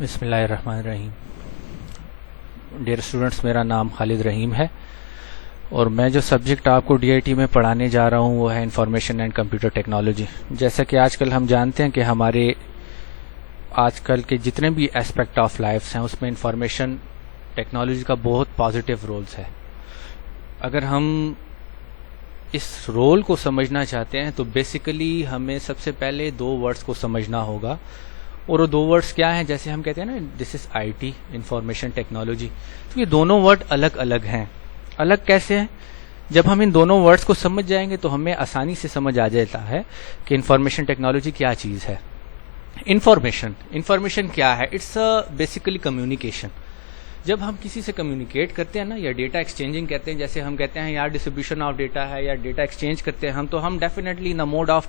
بسم اللہ الرحمن الرحیم. ڈیئر اسٹوڈنٹس، میرا نام خالد رحیم ہے اور میں جو سبجیکٹ آپ کو ڈی آئی ٹی میں پڑھانے جا رہا ہوں وہ ہے انفارمیشن اینڈ کمپیوٹر ٹیکنالوجی. جیسا کہ آج کل ہم جانتے ہیں کہ ہمارے آج کل کے جتنے بھی اسپیکٹ آف لائفس ہیں اس میں انفارمیشن ٹیکنالوجی کا بہت پازیٹیو رولز ہے. اگر ہم اس رول کو سمجھنا چاہتے ہیں تو بیسیکلی ہمیں سب سے پہلے دو ورڈز کو سمجھنا ہوگا، اور وہ دو ورڈز کیا ہیں؟ جیسے ہم کہتے ہیں نا دس از آئی ٹی، انفارمیشن ٹیکنالوجی. تو یہ دونوں ورڈ الگ الگ ہیں. الگ کیسے ہیں؟ جب ہم ان دونوں ورڈز کو سمجھ جائیں گے تو ہمیں آسانی سے سمجھ آ جاتا ہے کہ انفارمیشن ٹیکنالوجی کیا چیز ہے. انفارمیشن کیا ہے؟ It's basically communication. جب ہم کسی سے کمیونیکیٹ کرتے ہیں نا یا ڈیٹا ایکسچینجنگ کرتے ہیں، جیسے ہم کہتے ہیں یار ڈسٹریبیوشن آف ڈیٹا ہے یا ڈیٹا ایکسچینج کرتے ہیں ہم، تو ہم definitely in mode of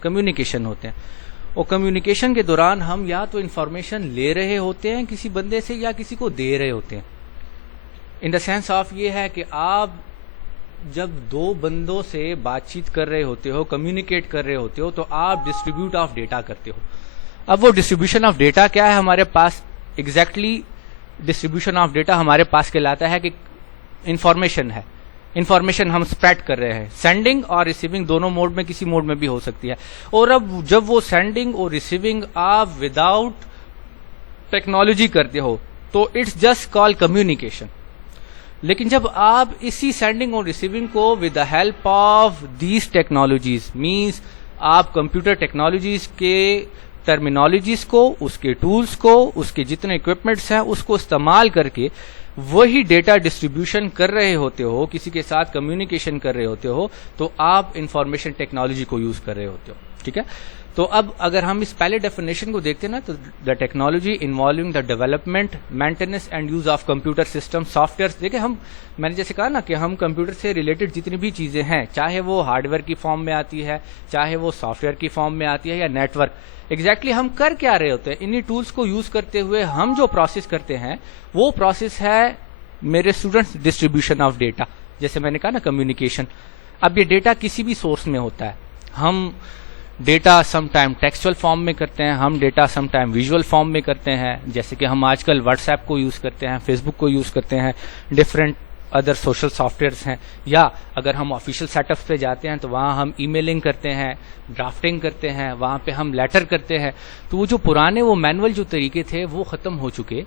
communication ہوتے ہیں. اور کمیونیکیشن کے دوران ہم یا تو انفارمیشن لے رہے ہوتے ہیں کسی بندے سے یا کسی کو دے رہے ہوتے ہیں. ان دا سینس آف یہ ہے کہ آپ جب دو بندوں سے بات چیت کر رہے ہوتے ہو، کمیونیکیٹ کر رہے ہوتے ہو، تو آپ ڈسٹریبیوٹ آف ڈیٹا کرتے ہو. اب وہ ڈسٹریبیوشن آف ڈیٹا کیا ہے ہمارے پاس؟ ایگزیکٹلی ڈسٹریبیوشن آف ڈیٹا ہمارے پاس کہلاتا ہے کہ انفارمیشن ہے. انفارمیشن ہم اسپریڈ کر رہے ہیں، سینڈنگ اور ریسیونگ دونوں موڈ میں، کسی موڈ میں بھی ہو سکتی ہے. اور اب جب وہ سینڈنگ اور ریسیونگ آپ وداؤٹ ٹیکنالوجی کرتے ہو تو اٹس جسٹ کال کمیونیکیشن. لیکن جب آپ اسی سینڈنگ اور ریسیونگ کو with the help of these technologies, means آپ کمپیوٹر ٹیکنالوجیز کے ٹرمینالوجیز کو، اس کے ٹولز کو، اس کے جتنے اکوپمنٹس ہیں اس کو استعمال کر کے وہی ڈیٹا ڈسٹریبیوشن کر رہے ہوتے ہو، کسی کے ساتھ کمیونیکیشن کر رہے ہوتے ہو، تو آپ انفارمیشن ٹیکنالوجی کو یوز کر رہے ہوتے ہو. ٹھیک ہے؟ تو اب اگر ہم اس پہلے ڈیفینیشن کو دیکھتے ہیں نا، تو the technology involving the development, maintenance and use of computer system soft where. دیکھیں میں نے جیسے کہا نا کہ ہم کمپیوٹر سے ریلیٹڈ جتنی بھی چیزیں ہیں، چاہے وہ ہارڈ ویئر کی فارم میں آتی ہے، چاہے وہ سافٹ ویئر کی فارم میں آتی ہے یا نیٹ ورک، ایگزیکٹلی ہم کر کیا رہے ہوتے ہیں؟ انہی ٹولز کو یوز کرتے ہوئے ہم جو پروسیس کرتے ہیں وہ پروسیس ہے میرے اسٹوڈنٹس ڈسٹریبیوشن آف ڈیٹا. جیسے میں نے کہا نا کمیونیکیشن. اب یہ ڈیٹا کسی بھی سورس میں ہوتا ہے. ہم data some time textual form میں کرتے ہیں، ہم data some time visual form میں کرتے ہیں، جیسے کہ ہم آج کل واٹس ایپ کو یوز کرتے ہیں، فیس بک کو یوز کرتے ہیں، different other social softwares ہیں. یا اگر ہم آفیشیل سیٹ اپس پہ جاتے ہیں تو وہاں ہم ای میلنگ کرتے ہیں، ڈرافٹنگ کرتے ہیں، وہاں پہ ہم لیٹر کرتے ہیں. تو وہ جو پرانے وہ مینول جو طریقے تھے وہ ختم ہو چکے،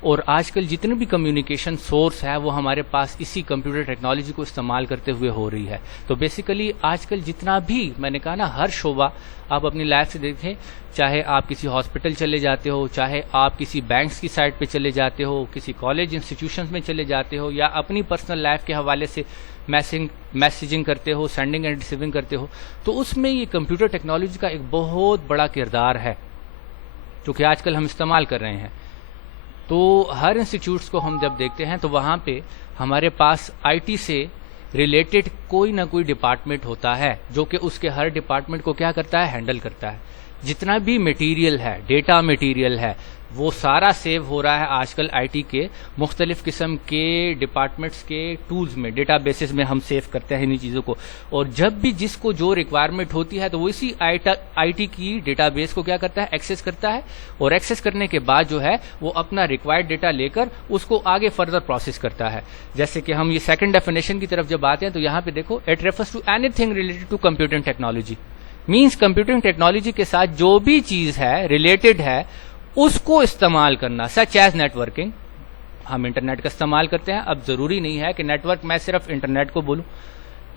اور آج کل جتنے بھی کمیونیکیشن سورس ہے وہ ہمارے پاس اسی کمپیوٹر ٹیکنالوجی کو استعمال کرتے ہوئے ہو رہی ہے. تو بیسیکلی آج کل جتنا بھی میں نے کہا نا ہر شعبہ آپ اپنی لائف سے دیکھیں، چاہے آپ کسی ہاسپٹل چلے جاتے ہو، چاہے آپ کسی بینکس کی سائٹ پہ چلے جاتے ہو، کسی کالج انسٹیٹیوشنز میں چلے جاتے ہو، یا اپنی پرسنل لائف کے حوالے سے میسیجنگ کرتے ہو، سینڈنگ اینڈ ریسیونگ کرتے ہو، تو اس میں یہ کمپیوٹر ٹیکنالوجی کا ایک بہت بڑا کردار ہے جو کہ آج کل ہم استعمال کر رہے ہیں. تو ہر انسٹیٹیوٹس کو ہم جب دیکھتے ہیں تو وہاں پہ ہمارے پاس آئی ٹی سے ریلیٹڈ کوئی نہ کوئی ڈپارٹمنٹ ہوتا ہے جو کہ اس کے ہر ڈپارٹمنٹ کو کیا کرتا ہے؟ ہینڈل کرتا ہے. جتنا بھی میٹیریل ہے، ڈیٹا میٹیریل ہے، وہ سارا سیو ہو رہا ہے آج کل آئی ٹی کے مختلف قسم کے ڈپارٹمنٹس کے ٹولز میں، ڈیٹا بیسز میں ہم سیو کرتے ہیں انہی چیزوں کو. اور جب بھی جس کو جو ریکوائرمنٹ ہوتی ہے تو وہ اسی آئی ٹی کی ڈیٹا بیس کو کیا کرتا ہے؟ ایکسس کرتا ہے. اور ایکسس کرنے کے بعد جو ہے وہ اپنا ریکوائرڈ ڈیٹا لے کر اس کو آگے فردر پروسیس کرتا ہے. جیسے کہ ہم یہ سیکنڈ ڈیفینیشن کی طرف جب آتے ہیں تو یہاں پہ دیکھو، it refers to anything related to computing technology. Means computing technology کے ساتھ جو بھی چیز ہے ریلیٹڈ ہے اس کو استعمال کرنا، سچ ایز نیٹ ورکنگ. ہم انٹرنیٹ کا استعمال کرتے ہیں. اب ضروری نہیں ہے کہ نیٹ ورک میں صرف انٹرنیٹ کو بولوں،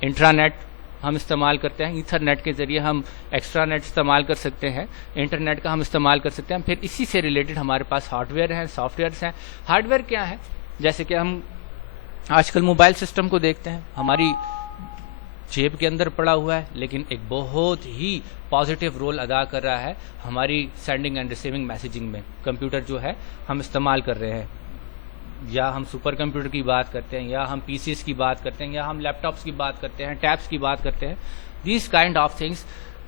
انٹرانیٹ ہم استعمال کرتے ہیں، ایتھرنیٹ کے ذریعے ہم ایکسٹرا نیٹ استعمال کر سکتے ہیں، انٹرنیٹ کا ہم استعمال کر سکتے ہیں. پھر اسی سے ریلیٹڈ ہمارے پاس ہارڈ ویئر ہیں، سافٹ ویئرس ہیں. ہارڈ ویئر کیا ہے؟ جیسے کہ ہم آج کل موبائل سسٹم کو دیکھتے ہیں، ہماری جیب کے اندر پڑا ہوا ہے، لیکن ایک بہت ہی پازیٹیو رول ادا کر رہا ہے ہماری سینڈنگ اینڈ ریسیونگ میسیجنگ میں. کمپیوٹر جو ہے ہم استعمال کر رہے ہیں، یا ہم سپر کمپیوٹر کی بات کرتے ہیں، یا ہم پی سیز کی بات کرتے ہیں، یا ہم لیپ ٹاپس کی بات کرتے ہیں، ٹیبس کی بات کرتے ہیں. These kind of things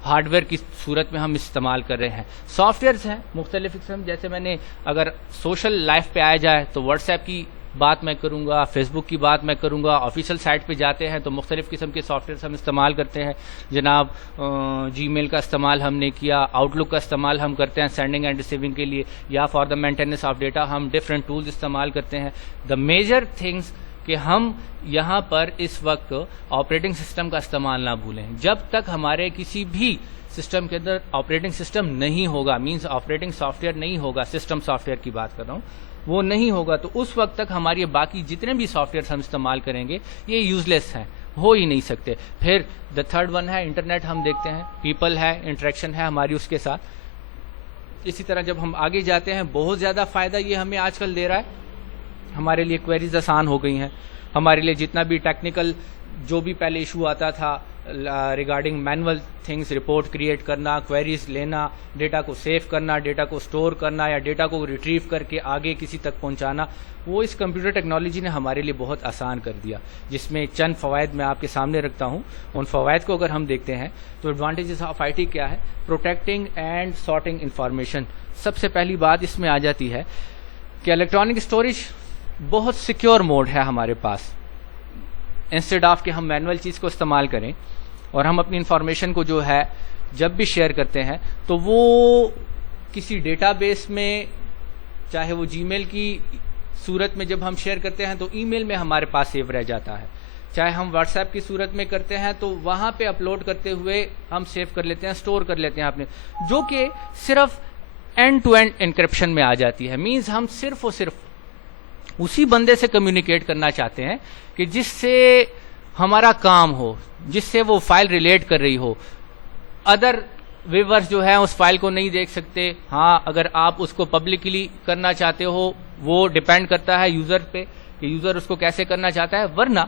hard where کی صورت میں ہم استعمال کر رہے ہیں. سافٹ ویئرس ہیں مختلف قسم، جیسے میں نے اگر سوشل لائف پہ آیا جائے تو واٹس ایپ کی بات میں کروں گا، فیس بک کی بات میں کروں گا. آفیشیل سائٹ پہ جاتے ہیں تو مختلف قسم کے سافٹ ویئرس ہم استعمال کرتے ہیں. جناب جی میل کا استعمال ہم نے کیا، آؤٹ لک کا استعمال ہم کرتے ہیں سینڈنگ اینڈ ریسیونگ کے لیے، یا for the maintenance of data ہم ڈفرینٹ ٹولز استعمال کرتے ہیں. دا میجر تھنگس کہ ہم یہاں پر اس وقت آپریٹنگ سسٹم کا استعمال نہ بھولیں. جب تک ہمارے کسی بھی سسٹم کے اندر آپریٹنگ سسٹم نہیں ہوگا، مینز آپریٹنگ سافٹ ویئر نہیں ہوگا، سسٹم سافٹ ویئر کی بات کر رہا ہوں، وہ نہیں ہوگا تو اس وقت تک ہماری باقی جتنے بھی سافٹ ویئرس ہم استعمال کریں گے یہ یوز لیس ہیں، ہو ہی نہیں سکتے. پھر دا تھرڈ ون ہے انٹرنیٹ. ہم دیکھتے ہیں پیپل ہے، انٹریکشن ہے ہماری اس کے ساتھ. اسی طرح جب ہم آگے جاتے ہیں بہت زیادہ فائدہ یہ ہمیں آج کل دے رہا ہے. ہمارے لیے کوئریز آسان ہو گئی ہیں. ہمارے لیے جتنا بھی ٹیکنیکل جو بھی پہلے ایشو آتا تھا regarding manual things, report create کرنا، کوئریز لینا، ڈیٹا کو سیو کرنا، ڈیٹا کو سٹور کرنا یا ڈیٹا کو ریٹریو کر کے آگے کسی تک پہنچانا، وہ اس کمپیوٹر ٹیکنالوجی نے ہمارے لیے بہت آسان کر دیا. جس میں چند فوائد میں آپ کے سامنے رکھتا ہوں. ان فوائد کو اگر ہم دیکھتے ہیں تو ایڈوانٹیجز آف آئی ٹی کیا ہے؟ Protecting and sorting information. سب سے پہلی بات اس میں آ جاتی ہے کہ الیکٹرانک اسٹوریج بہت سیکیور موڈ ہے ہمارے پاس. انسٹیڈ آف کہ ہم مینول چیز کو استعمال کریں اور ہم اپنی انفارمیشن کو جو ہے جب بھی شیئر کرتے ہیں تو وہ کسی ڈیٹا بیس میں، چاہے وہ جی میل کی صورت میں جب ہم شیئر کرتے ہیں تو ای میل میں ہمارے پاس سیو رہ جاتا ہے، چاہے ہم واٹس ایپ کی صورت میں کرتے ہیں تو وہاں پہ اپلوڈ کرتے ہوئے ہم سیو کر لیتے ہیں، اسٹور کر لیتے ہیں اپنے، جو کہ صرف اینڈ ٹو اینڈ انکرپشن میں آ جاتی ہے. مینز ہم صرف اور صرف اسی بندے سے کمیونیکیٹ کرنا چاہتے ہیں کہ جس سے ہمارا کام ہو، جس سے وہ فائل ریلیٹ کر رہی ہو. ادر ویورز جو ہیں اس فائل کو نہیں دیکھ سکتے. ہاں اگر آپ اس کو پبلکلی کرنا چاہتے ہو وہ ڈیپینڈ کرتا ہے یوزر پہ کہ یوزر اس کو کیسے کرنا چاہتا ہے، ورنہ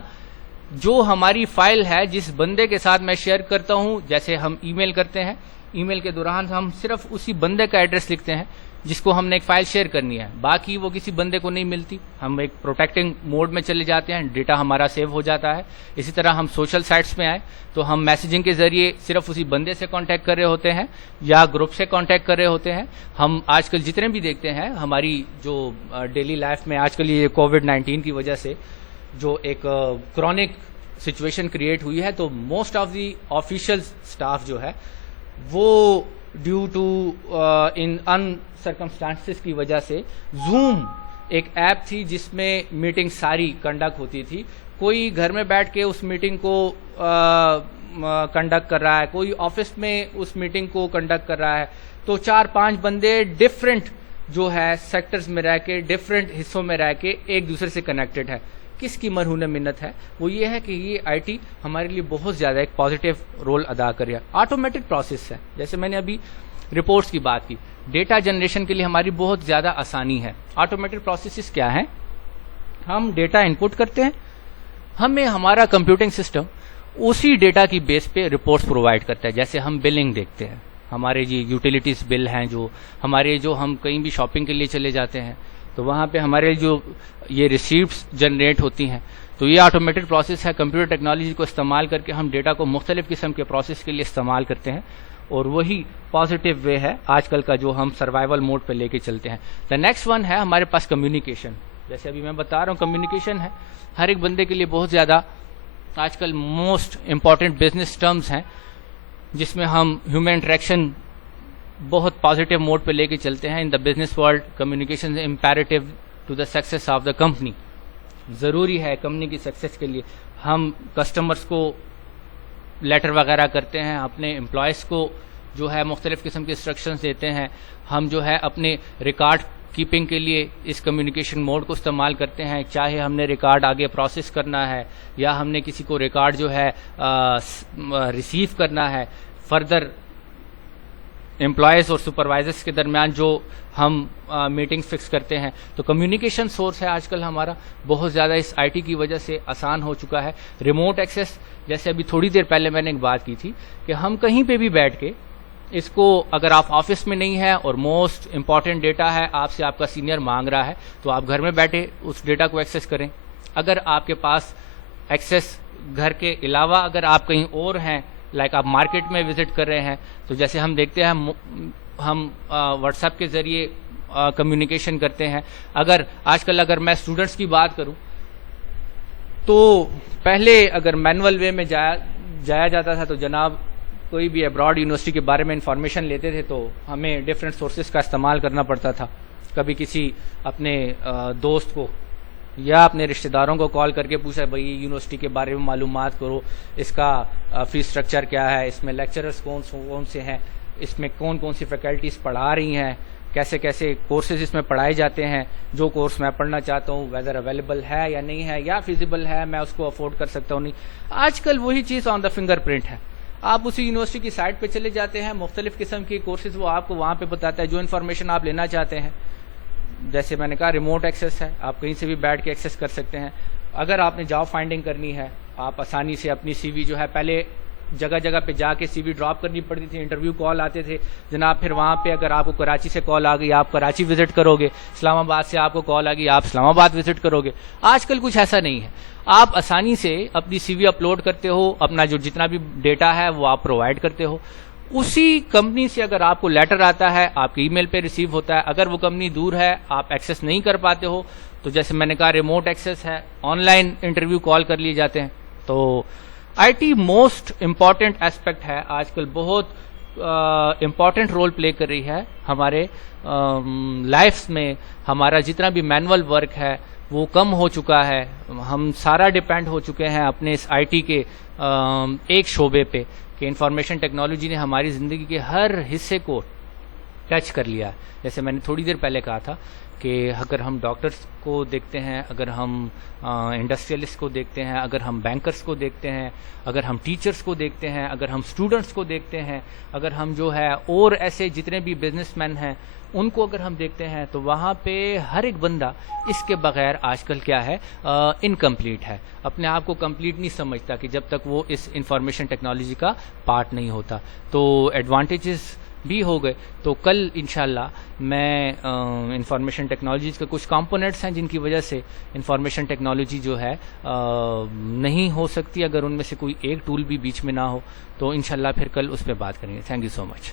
جو ہماری فائل ہے جس بندے کے ساتھ میں شیئر کرتا ہوں، جیسے ہم ای میل کرتے ہیں، ای میل کے دوران ہم صرف اسی بندے کا ایڈریس لکھتے ہیں جس کو ہم نے ایک فائل شیئر کرنی ہے، باقی وہ کسی بندے کو نہیں ملتی. ہم ایک پروٹیکٹنگ موڈ میں چلے جاتے ہیں، ڈیٹا ہمارا سیو ہو جاتا ہے. اسی طرح ہم سوشل سائٹس میں آئے تو ہم میسیجنگ کے ذریعے صرف اسی بندے سے کانٹیکٹ کر رہے ہوتے ہیں یا گروپ سے کانٹیکٹ کر رہے ہوتے ہیں. ہم آج کل جتنے بھی دیکھتے ہیں ہماری جو ڈیلی لائف میں آج کل یہ کووڈ-19 کی وجہ سے جو ایک کرونک سچویشن کریٹ ہوئی ہے تو most of the official staff جو ہے وہ ڈیو ٹو ان سرکمسٹانسز کی وجہ سے زوم ایک ایپ تھی جس میں میٹنگ ساری کنڈکٹ ہوتی تھی. کوئی گھر میں بیٹھ کے اس میٹنگ کو کنڈکٹ کر رہا ہے، کوئی آفس میں اس میٹنگ کو کنڈکٹ کر رہا ہے، تو 4-5 بندے ڈفرینٹ جو ہے سیکٹرز میں رہ کے، ڈفرینٹ حصوں میں رہ کے ایک دوسرے سے کنیکٹڈ ہے. کس کی مرہون منت ہے؟ وہ یہ ہے کہ یہ آئی ٹی ہمارے لیے بہت زیادہ ایک پازیٹیو رول ادا کر رہا ہے. آٹومیٹک پروسیس ہے، جیسے میں نے ابھی رپورٹس کی بات کی، ڈیٹا جنریشن کے لیے ہماری بہت زیادہ آسانی ہے. آٹومیٹک پروسیسز کیا ہیں؟ ہم ڈیٹا انپٹ کرتے ہیں، ہمیں ہمارا کمپیوٹنگ سسٹم اسی ڈیٹا کی بیس پہ رپورٹس پرووائڈ کرتا ہے. جیسے ہم بلنگ دیکھتے ہیں، ہمارے یہ یوٹیلیٹیز بل ہیں، جو ہمارے جو ہم کہیں بھی شاپنگ کے لیے چلے جاتے ہیں تو وہاں پہ ہمارے جو یہ ریسیپٹس جنریٹ ہوتی ہیں، تو یہ آٹومیٹڈ پروسیس ہے. کمپیوٹر ٹیکنالوجی کو استعمال کر کے ہم ڈیٹا کو مختلف قسم کے پروسیس کے لیے استعمال کرتے ہیں، اور وہی پازیٹیو وے ہے آج کل کا جو ہم سروائیول موڈ پہ لے کے چلتے ہیں. دا نیکسٹ ون ہے ہمارے پاس کمیونیکیشن. جیسے ابھی میں بتا رہا ہوں کمیونیکیشن ہے ہر ایک بندے کے لیے بہت زیادہ آج کل موسٹ امپورٹنٹ بزنس ٹرمز ہیں، جس میں ہم ہیومن انٹریکشن بہت پازیٹیو موڈ پہ لے کے چلتے ہیں. In the business world communication is imperative to the success of the company. ضروری ہے کمپنی کی سکسیس کے لیے. ہم کسٹمرز کو لیٹر وغیرہ کرتے ہیں، اپنے امپلائز کو جو ہے مختلف قسم کے انسٹرکشنز دیتے ہیں، ہم جو ہے اپنے ریکارڈ کیپنگ کے لیے اس کمیونیکیشن موڈ کو استعمال کرتے ہیں. چاہے ہم نے ریکارڈ آگے پروسیس کرنا ہے یا ہم نے کسی کو ریکارڈ جو ہے ریسیو کرنا ہے، فردر امپلائیز اور سپروائزرس کے درمیان جو ہم میٹنگ فکس کرتے ہیں، تو کمیونیکیشن سورس ہے آج کل ہمارا بہت زیادہ اس آئی ٹی کی وجہ سے آسان ہو چکا ہے. ریموٹ ایکسیس، جیسے ابھی تھوڑی دیر پہلے میں نے ایک بات کی تھی کہ ہم کہیں پہ بھی بیٹھ کے اس کو، اگر آپ آفس میں نہیں ہیں اور موسٹ امپورٹنٹ ڈیٹا ہے آپ سے آپ کا سینئر مانگ رہا ہے، تو آپ گھر میں بیٹھے اس ڈیٹا کو ایکسیس کریں. اگر آپ کے پاس ایکسیس گھر کے علاوہ اگر آپ کہیں اور ہیں، لائک آپ مارکیٹ میں وزٹ کر رہے ہیں، تو جیسے ہم دیکھتے ہیں ہم واٹس ایپ کے ذریعے کمیونیکیشن کرتے ہیں. آج کل اگر میں اسٹوڈنٹس کی بات کروں تو پہلے اگر مینول وے میں جایا جاتا تھا تو جناب کوئی بھی ابراڈ یونیورسٹی کے بارے میں انفارمیشن لیتے تھے تو ہمیں ڈفرینٹ سورسز کا استعمال کرنا پڑتا تھا. کبھی کسی اپنے دوست کو یا اپنے رشتہ داروں کو کال کر کے پوچھا بھائی یونیورسٹی کے بارے میں معلومات کرو, اس کا فیس اسٹرکچر کیا ہے, اس میں لیکچررس کون سے ہیں, اس میں کون سی فیکلٹیز پڑھا رہی ہیں, کیسے کیسے کورسز اس میں پڑھائے جاتے ہیں, جو کورس میں پڑھنا چاہتا ہوں ویدر اویلیبل ہے یا نہیں ہے یا فیزیبل ہے, میں اس کو افورڈ کر سکتا ہوں نہیں. آج کل وہی چیز آن دا فنگر پرنٹ ہے. آپ اسی یونیورسٹی کی سائٹ پہ چلے جاتے ہیں, مختلف قسم کی کورسز وہ آپ کو وہاں پہ بتاتا ہے, جو انفارمیشن آپ لینا چاہتے ہیں. جیسے میں نے کہا ریموٹ ایکسیس ہے, آپ کہیں سے بھی بیٹھ کے ایکسیس کر سکتے ہیں. اگر آپ نے جاب فائنڈنگ کرنی ہے آپ آسانی سے اپنی سی وی جو ہے, پہلے جگہ جگہ پہ جا کے سی وی ڈراپ کرنی پڑتی تھی, انٹرویو کال آتے تھے جناب, پھر وہاں پہ اگر آپ کو کراچی سے کال آ گئی آپ کراچی وزٹ کرو گے, اسلام آباد سے آپ کو کال آ گئی آپ اسلام آباد وزٹ کرو گے. آج کل کچھ ایسا نہیں ہے, آپ آسانی سے اپنی سی وی اپلوڈ کرتے ہو, اپنا جو جتنا بھی ڈیٹا ہے وہ آپ پرووائڈ کرتے ہو. اسی کمپنی سے اگر آپ کو لیٹر آتا ہے آپ کے ای میل پہ ریسیو ہوتا ہے, اگر وہ کمپنی دور ہے آپ ایکسیس نہیں کر پاتے ہو تو جیسے میں نے کہا ریموٹ ایکسیس ہے, آن لائن انٹرویو کال کر لیے جاتے ہیں. تو I T most important aspect ہے, آج کل بہت امپورٹنٹ رول پلے کر رہی ہے ہمارے لائفس میں. ہمارا جتنا بھی مینول ورک ہے وہ کم ہو چکا ہے, ہم سارا ڈیپینڈ ہو چکے ہیں اپنے اس آئی ٹی کے ایک شعبے پہ کہ انفارمیشن ٹیکنالوجی نے ہماری زندگی کے ہر حصے کو ٹچ کر لیا. جیسے میں نے تھوڑی دیر پہلے کہا تھا کہ اگر ہم ڈاکٹرز کو دیکھتے ہیں, اگر ہم انڈسٹریلسٹ کو دیکھتے ہیں, اگر ہم بینکرز کو دیکھتے ہیں, اگر ہم ٹیچرز کو دیکھتے ہیں, اگر ہم اسٹوڈنٹس کو دیکھتے ہیں, اگر ہم جو ہے اور ایسے جتنے بھی بزنس مین ہیں ان کو اگر ہم دیکھتے ہیں تو وہاں پہ ہر ایک بندہ اس کے بغیر آج کل کیا ہے انکمپلیٹ ہے, اپنے آپ کو کمپلیٹ نہیں سمجھتا کہ جب تک وہ اس انفارمیشن ٹیکنالوجی کا پارٹ نہیں ہوتا. تو ایڈوانٹیجز بھی ہو گئے. تو کل انشاءاللہ میں انفارمیشن ٹیکنالوجیز کے کچھ کمپوننٹس ہیں جن کی وجہ سے انفارمیشن ٹیکنالوجی جو ہے نہیں ہو سکتی اگر ان میں سے کوئی ایک ٹول بھی بیچ میں نہ ہو, تو انشاءاللہ پھر کل اس پہ بات کریں گے. Thank you so much.